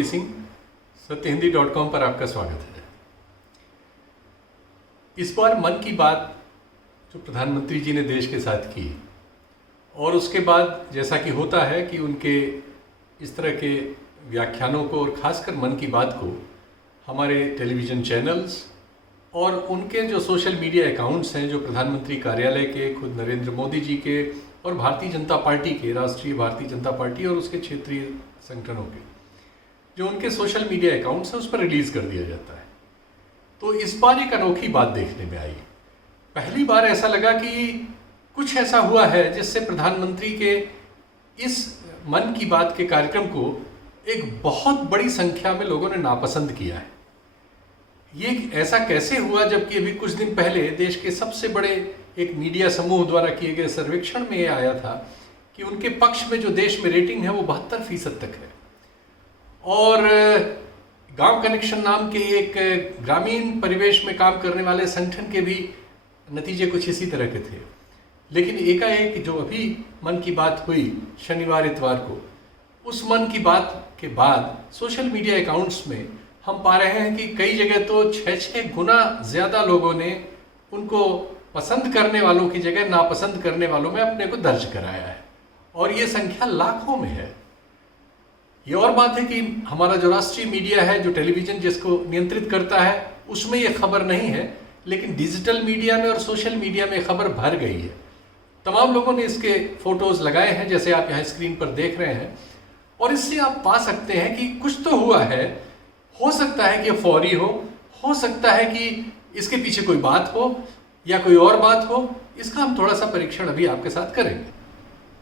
P Singh, सत्यहिंदी.com पर आपका स्वागत है। इस बार मन की बात जो प्रधानमंत्री जी ने देश के साथ की और उसके बाद जैसा कि होता है कि उनके इस तरह के व्याख्यानों को और ख़ासकर मन की बात को हमारे टेलीविज़न चैनल्स और उनके जो सोशल मीडिया अकाउंट्स हैं, जो प्रधानमंत्री कार्यालय के, खुद नरेंद्र मोदी जी के और भारतीय जनता पार्टी के, राष्ट्रीय भारतीय जनता पार्टी और उसके क्षेत्रीय संगठनों के जो उनके सोशल मीडिया अकाउंट्स हैं उस पर रिलीज़ कर दिया जाता है। तो इस बार एक अनोखी बात देखने में आई। पहली बार ऐसा लगा कि कुछ ऐसा हुआ है जिससे प्रधानमंत्री के इस मन की बात के कार्यक्रम को एक बहुत बड़ी संख्या में लोगों ने नापसंद किया है। ये ऐसा कैसे हुआ जबकि अभी कुछ दिन पहले देश के सबसे बड़े एक मीडिया समूह द्वारा किए गए सर्वेक्षण में ये आया था कि उनके पक्ष में जो देश में रेटिंग है वो 72% तक है। और गांव कनेक्शन नाम के एक ग्रामीण परिवेश में काम करने वाले संगठन के भी नतीजे कुछ इसी तरह के थे। लेकिन एकाएक जो अभी मन की बात हुई शनिवार इतवार को, उस मन की बात के बाद सोशल मीडिया अकाउंट्स में हम पा रहे हैं कि कई जगह तो 6-6 गुना ज़्यादा लोगों ने उनको पसंद करने वालों की जगह नापसंद करने वालों में अपने को दर्ज कराया है और ये संख्या लाखों में है। ये और बात है कि हमारा जो राष्ट्रीय मीडिया है, जो टेलीविज़न जिसको नियंत्रित करता है, उसमें ये खबर नहीं है, लेकिन डिजिटल मीडिया में और सोशल मीडिया में खबर भर गई है। तमाम लोगों ने इसके फोटोज़ लगाए हैं जैसे आप यहाँ स्क्रीन पर देख रहे हैं और इससे आप पा सकते हैं कि कुछ तो हुआ है। हो सकता है कि फौरी हो सकता है कि इसके पीछे कोई बात हो या कोई और बात हो। इसका हम थोड़ा सा परीक्षण अभी आपके साथ करेंगे।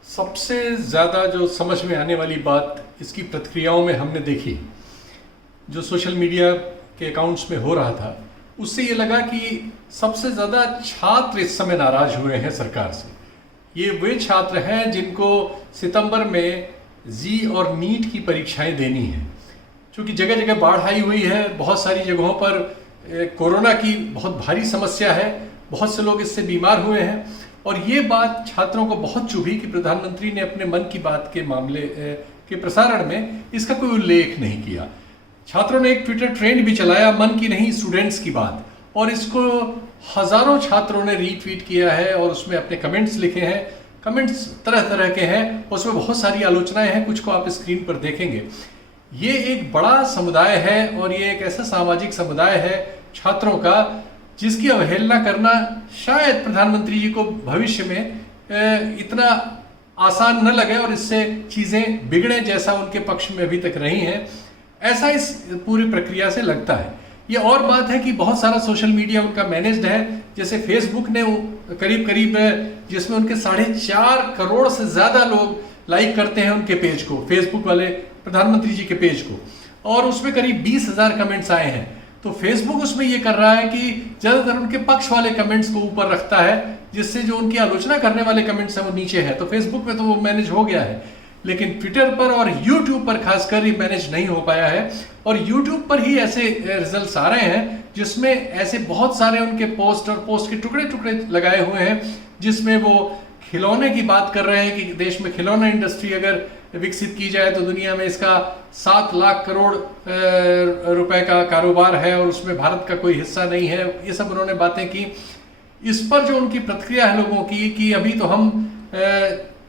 सबसे ज़्यादा जो समझ में आने वाली बात इसकी प्रतिक्रियाओं में हमने देखी, जो सोशल मीडिया के अकाउंट्स में हो रहा था, उससे ये लगा कि सबसे ज़्यादा छात्र इस समय नाराज़ हुए हैं सरकार से। ये वे छात्र हैं जिनको सितंबर में जी और नीट की परीक्षाएं देनी हैं। क्योंकि जगह जगह बाढ़ आई हुई है, बहुत सारी जगहों पर कोरोना की बहुत भारी समस्या है, बहुत से लोग इससे बीमार हुए हैं और ये बात छात्रों को बहुत चुभी कि प्रधानमंत्री ने अपने मन की बात के मामले के प्रसारण में इसका कोई उल्लेख नहीं किया। छात्रों ने एक ट्विटर ट्रेंड भी चलाया, मन की नहीं स्टूडेंट्स की बात, और इसको हज़ारों छात्रों ने रीट्वीट किया है और उसमें अपने कमेंट्स लिखे हैं। कमेंट्स तरह तरह के हैं, उसमें बहुत सारी आलोचनाएं हैं, कुछ को आप स्क्रीन पर देखेंगे। ये एक बड़ा समुदाय है और ये एक ऐसा सामाजिक समुदाय है छात्रों का जिसकी अवहेलना करना शायद प्रधानमंत्री जी को भविष्य में इतना आसान न लगे और इससे चीज़ें बिगड़े जैसा उनके पक्ष में अभी तक रही हैं, ऐसा इस पूरी प्रक्रिया से लगता है। ये और बात है कि बहुत सारा सोशल मीडिया उनका मैनेज्ड है। जैसे फेसबुक ने करीब करीब जिसमें उनके 4.5 करोड़ से ज़्यादा लोग लाइक करते हैं उनके पेज को, फेसबुक वाले प्रधानमंत्री जी के पेज को, और उसमें करीब 20,000 कमेंट्स आए हैं। तो फेसबुक उसमें ये कर रहा है कि ज़्यादातर उनके पक्ष वाले कमेंट्स को ऊपर रखता है, जिससे जो उनकी आलोचना करने वाले कमेंट्स हैं वो नीचे है। तो फेसबुक पे तो वो मैनेज हो गया है, लेकिन ट्विटर पर और यूट्यूब पर खासकर ये मैनेज नहीं हो पाया है। और यूट्यूब पर ही ऐसे रिजल्ट्स आ रहे हैं जिसमें ऐसे बहुत सारे उनके पोस्ट और पोस्ट के टुकड़े टुकड़े लगाए हुए हैं जिसमें वो खिलौने की बात कर रहे हैं कि देश में खिलौना इंडस्ट्री अगर विकसित की जाए तो दुनिया में इसका 7 लाख करोड़ रुपए का कारोबार है और उसमें भारत का कोई हिस्सा नहीं है। ये सब उन्होंने बातें की। इस पर जो उनकी प्रतिक्रिया है लोगों की कि अभी तो हम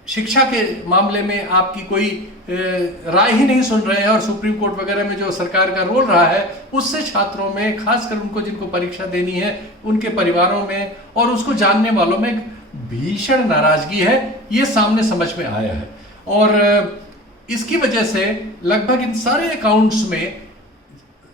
शिक्षा के मामले में आपकी कोई राय ही नहीं सुन रहे हैं और सुप्रीम कोर्ट वगैरह में जो सरकार का रोल रहा है उससे छात्रों में, खासकर उनको जिनको परीक्षा देनी है, उनके परिवारों में और उसको जानने वालों में एक भीषण नाराजगी है। ये सामने समझ में आया है और इसकी वजह से लगभग इन सारे अकाउंट्स में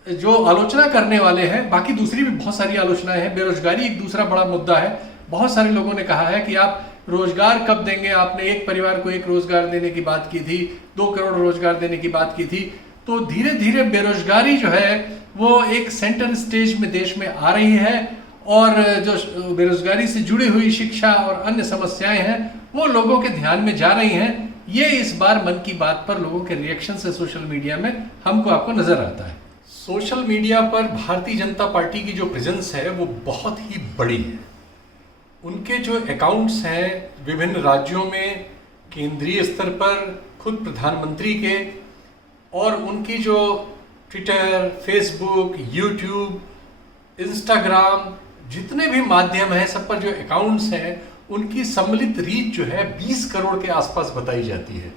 जो आलोचना करने वाले हैं, बाकी दूसरी भी बहुत सारी आलोचनाएं हैं। बेरोजगारी एक दूसरा बड़ा मुद्दा है। बहुत सारे लोगों ने कहा है कि आप रोजगार कब देंगे, आपने एक परिवार को एक रोजगार देने की बात की थी, 2 करोड़ रोजगार देने की बात की थी। तो धीरे धीरे बेरोजगारी जो है वो एक सेंटर स्टेज में देश में आ रही है और जो बेरोजगारी से जुड़ी हुई शिक्षा और अन्य समस्याएं हैं वो लोगों के ध्यान में जा रही हैं। ये इस बार मन की बात पर लोगों के रिएक्शन से सोशल मीडिया में हमको आपको नजर आता है। सोशल मीडिया पर भारतीय जनता पार्टी की जो प्रेजेंस है वो बहुत ही बड़ी है। उनके जो अकाउंट्स हैं विभिन्न राज्यों में, केंद्रीय स्तर पर, खुद प्रधानमंत्री के और उनकी जो ट्विटर, फेसबुक, यूट्यूब, इंस्टाग्राम, जितने भी माध्यम हैं, सब पर जो अकाउंट्स हैं, उनकी सम्मिलित रीच जो है 20 करोड़ के आसपास बताई जाती है।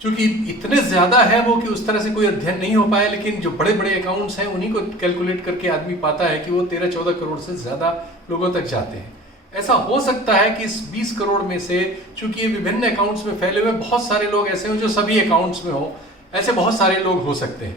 क्योंकि इतने ज़्यादा है वो कि उस तरह से कोई अध्ययन नहीं हो पाया, लेकिन जो बड़े बड़े अकाउंट्स हैं उन्हीं को कैलकुलेट करके आदमी पाता है कि वो 13-14 करोड़ से ज़्यादा लोगों तक जाते हैं। ऐसा हो सकता है कि इस 20 करोड़ में से, चूंकि ये विभिन्न अकाउंट्स में फैले हुए बहुत सारे लोग ऐसे हों जो सभी अकाउंट्स में हो, ऐसे बहुत सारे लोग हो सकते हैं।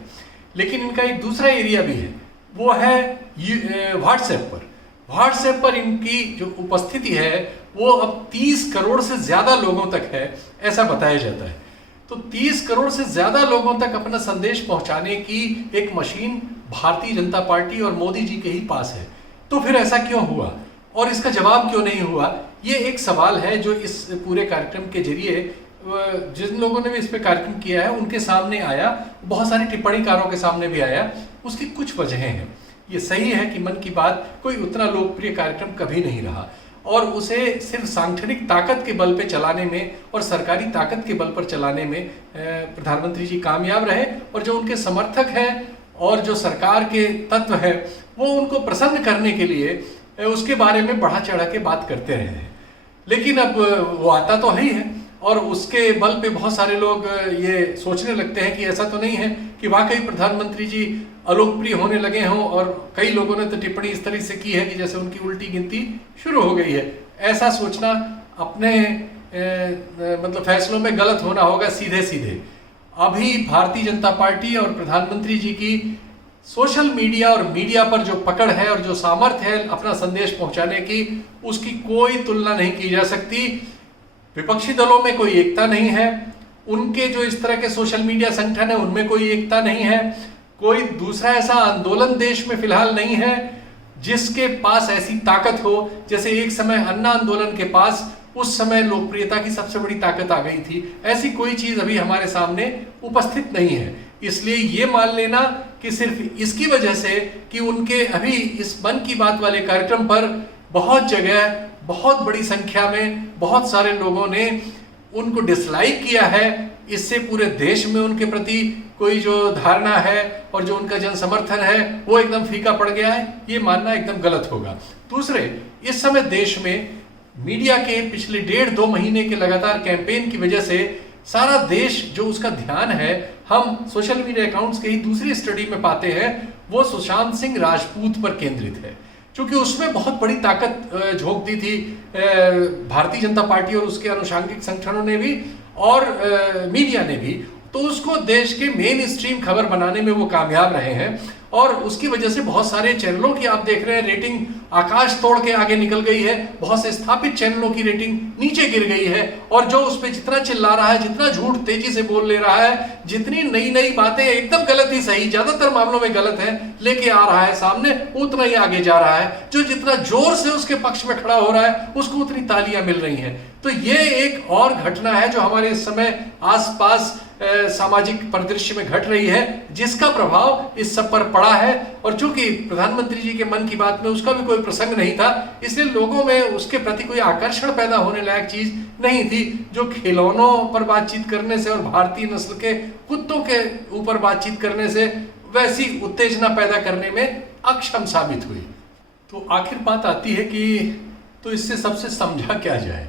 लेकिन इनका एक दूसरा एरिया भी है, वो है व्हाट्सएप पर। व्हाट्सएप पर इनकी जो उपस्थिति है वो अब 30 करोड़ से ज़्यादा लोगों तक है, ऐसा बताया जाता है। तो 30 करोड़ से ज़्यादा लोगों तक अपना संदेश पहुंचाने की एक मशीन भारतीय जनता पार्टी और मोदी जी के ही पास है। तो फिर ऐसा क्यों हुआ और इसका जवाब क्यों नहीं हुआ, ये एक सवाल है जो इस पूरे कार्यक्रम के जरिए जिन लोगों ने भी इस पे कार्यक्रम किया है उनके सामने आया, बहुत सारी टिप्पणीकारों के सामने भी आया। उसकी कुछ वजहें हैं। ये सही है कि मन की बात कोई उतना लोकप्रिय कार्यक्रम कभी नहीं रहा और उसे सिर्फ सांगठनिक ताकत के बल पे चलाने में और सरकारी ताकत के बल पर चलाने में प्रधानमंत्री जी कामयाब रहे, और जो उनके समर्थक हैं और जो सरकार के तत्व हैं वो उनको प्रसन्न करने के लिए उसके बारे में बढ़ा चढ़ा के बात करते रहे हैं। लेकिन अब वो आता तो है ही है और उसके बल पे बहुत सारे लोग ये सोचने लगते हैं कि ऐसा तो नहीं है कि वाकई प्रधानमंत्री जी अलोकप्रिय होने लगे हों, और कई लोगों ने तो टिप्पणी इस तरह से की है कि जैसे उनकी उल्टी गिनती शुरू हो गई है। ऐसा सोचना अपने मतलब फैसलों में गलत होना होगा सीधे सीधे। अभी भारतीय जनता पार्टी और प्रधानमंत्री जी की सोशल मीडिया और मीडिया पर जो पकड़ है और जो सामर्थ्य है अपना संदेश पहुंचाने की, उसकी कोई तुलना नहीं की जा सकती। विपक्षी दलों में कोई एकता नहीं है, उनके जो इस तरह के सोशल मीडिया संगठन है उनमें कोई एकता नहीं है, कोई दूसरा ऐसा आंदोलन देश में फिलहाल नहीं है जिसके पास ऐसी ताकत हो। जैसे एक समय अन्ना आंदोलन के पास उस समय लोकप्रियता की सबसे बड़ी ताकत आ गई थी, ऐसी कोई चीज अभी हमारे सामने उपस्थित नहीं है। इसलिए ये मान लेना कि सिर्फ इसकी वजह से कि उनके अभी इस मन की बात वाले कार्यक्रम पर बहुत जगह बहुत बड़ी संख्या में बहुत सारे लोगों ने उनको डिसलाइक किया है, इससे पूरे देश में उनके प्रति कोई जो धारणा है और जो उनका जन समर्थन है वो एकदम फीका पड़ गया है, ये मानना एकदम गलत होगा। दूसरे, इस समय देश में मीडिया के पिछले 1.5-2 महीने के लगातार कैंपेन की वजह से सारा देश जो उसका ध्यान है, हम सोशल मीडिया अकाउंट्स के ही दूसरी स्टडी में पाते हैं, वो सुशांत सिंह राजपूत पर केंद्रित है। क्योंकि उसमें बहुत बड़ी ताकत झोंक दी थी भारतीय जनता पार्टी और उसके आनुषंगिक संगठनों ने भी और मीडिया ने भी, तो उसको देश के मेन स्ट्रीम खबर बनाने में वो कामयाब रहे हैं और उसकी वजह से बहुत सारे चैनलों की आप देख रहे हैं रेटिंग आकाश तोड़ के आगे निकल गई है, बहुत से स्थापित चैनलों की रेटिंग नीचे गिर गई है और जो उस पर जितना चिल्ला रहा है, जितना झूठ तेजी से बोल ले रहा है, जितनी नई नई बातें एकदम गलत ही सही, ज्यादातर मामलों में गलत है, लेके आ रहा है सामने, उतना ही आगे जा रहा है। जो जितना जोर से उसके पक्ष में खड़ा हो रहा है उसको उतनी तालियां मिल रही हैं। तो ये एक और घटना है जो हमारे इस समय आसपास सामाजिक परिदृश्य में घट रही है, जिसका प्रभाव इस सब पर पड़ा है। और चूंकि प्रधानमंत्री जी के मन की बात में उसका भी कोई प्रसंग नहीं था, इसलिए लोगों में उसके प्रति कोई आकर्षण पैदा होने लायक चीज नहीं थी, जो खिलौनों पर बातचीत करने से और भारतीय नस्ल के कुत्तों के ऊपर बातचीत करने से वैसी उत्तेजना पैदा करने में अक्षम साबित हुई। तो आखिर बात आती है कि तो इससे सबसे समझा क्या जाए?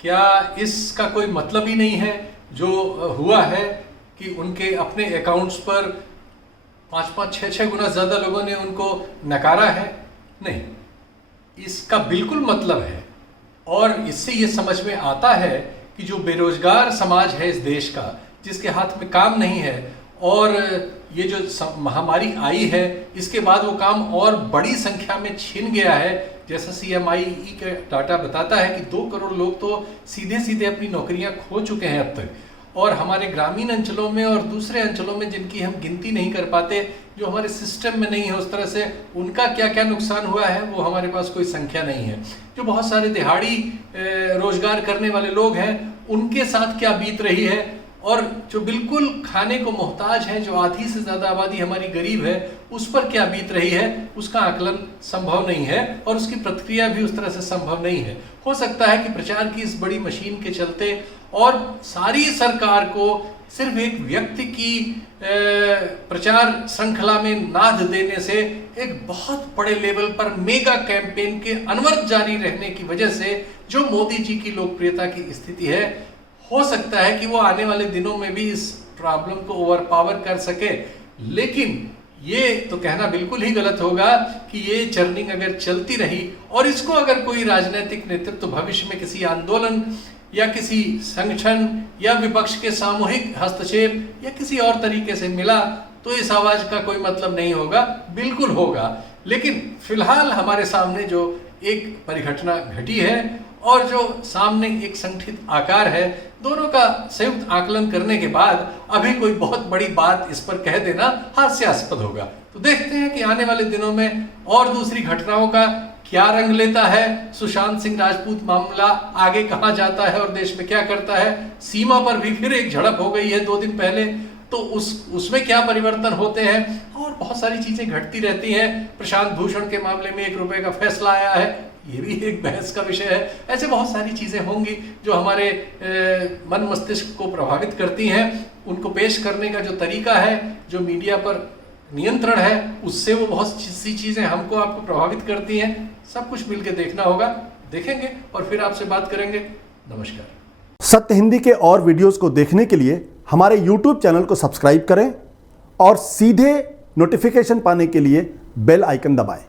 क्या इसका कोई मतलब ही नहीं है? जो हुआ है कि उनके अपने अकाउंट्स पर 5-5, 6-6 गुना ज्यादा लोगों ने उनको नकारा है? नहीं, इसका बिल्कुल मतलब है। और इससे ये समझ में आता है कि जो बेरोजगार समाज है इस देश का, जिसके हाथ में काम नहीं है, और ये जो महामारी आई है इसके बाद वो काम और बड़ी संख्या में छिन गया है। जैसा CMIE का डाटा बताता है कि 2 करोड़ लोग तो सीधे सीधे अपनी नौकरियां खो चुके हैं अब तक, और हमारे ग्रामीण अंचलों में और दूसरे अंचलों में जिनकी हम गिनती नहीं कर पाते, जो हमारे सिस्टम में नहीं है उस तरह से, उनका क्या क्या नुकसान हुआ है वो हमारे पास कोई संख्या नहीं है। जो बहुत सारे दिहाड़ी रोजगार करने वाले लोग हैं उनके साथ क्या बीत रही है, और जो बिल्कुल खाने को मोहताज है, जो आधी से ज्यादा आबादी हमारी गरीब है, उस पर क्या बीत रही है, उसका आकलन संभव नहीं है और उसकी प्रतिक्रिया भी उस तरह से संभव नहीं है। हो सकता है कि प्रचार की इस बड़ी मशीन के चलते और सारी सरकार को सिर्फ एक व्यक्ति की प्रचार श्रृंखला में नाद देने से एक बहुत बड़े लेवल पर मेगा कैंपेन के अनवरत जारी रहने की वजह से जो मोदी जी की लोकप्रियता की स्थिति है, हो सकता है कि वो आने वाले दिनों में भी इस प्रॉब्लम को ओवरपावर कर सके। लेकिन ये तो कहना बिल्कुल ही गलत होगा कि ये चर्निंग अगर चलती रही और इसको अगर कोई राजनीतिक नेतृत्व भविष्य में किसी आंदोलन या किसी संगठन या विपक्ष के सामूहिक हस्तक्षेप या किसी और तरीके से मिला तो इस आवाज का कोई मतलब नहीं होगा, बिल्कुल होगा। लेकिन फिलहाल हमारे सामने जो एक परिघटना घटी है और जो सामने एक संगठित आकार है, दोनों का संयुक्त आकलन करने के बाद अभी कोई बहुत बड़ी बात इस पर कह देना हास्यास्पद होगा। तो देखते हैं कि आने वाले दिनों में और दूसरी घटनाओं का क्या रंग लेता है, सुशांत सिंह राजपूत मामला आगे कहां जाता है और देश में क्या करता है। सीमा पर भी फिर एक झड़प हो गई है 2 दिन पहले, तो उसमें क्या परिवर्तन होते हैं और बहुत सारी चीजें घटती रहती हैं। प्रशांत भूषण के मामले में 1 रुपए का फैसला आया है, ये भी एक बहस का विषय है। ऐसे बहुत सारी चीजें होंगी जो हमारे मन मस्तिष्क को प्रभावित करती हैं। उनको पेश करने का जो तरीका है, जो मीडिया पर नियंत्रण है, उससे वो बहुत सी चीजें हमको आपको प्रभावित करती हैं। सब कुछ मिलकर देखना होगा, देखेंगे और फिर आपसे बात करेंगे। नमस्कार। सत्य हिंदी के और वीडियोस को देखने के लिए हमारे YouTube चैनल को सब्सक्राइब करें और सीधे नोटिफिकेशन पाने के लिए बेल आइकन दबाएं।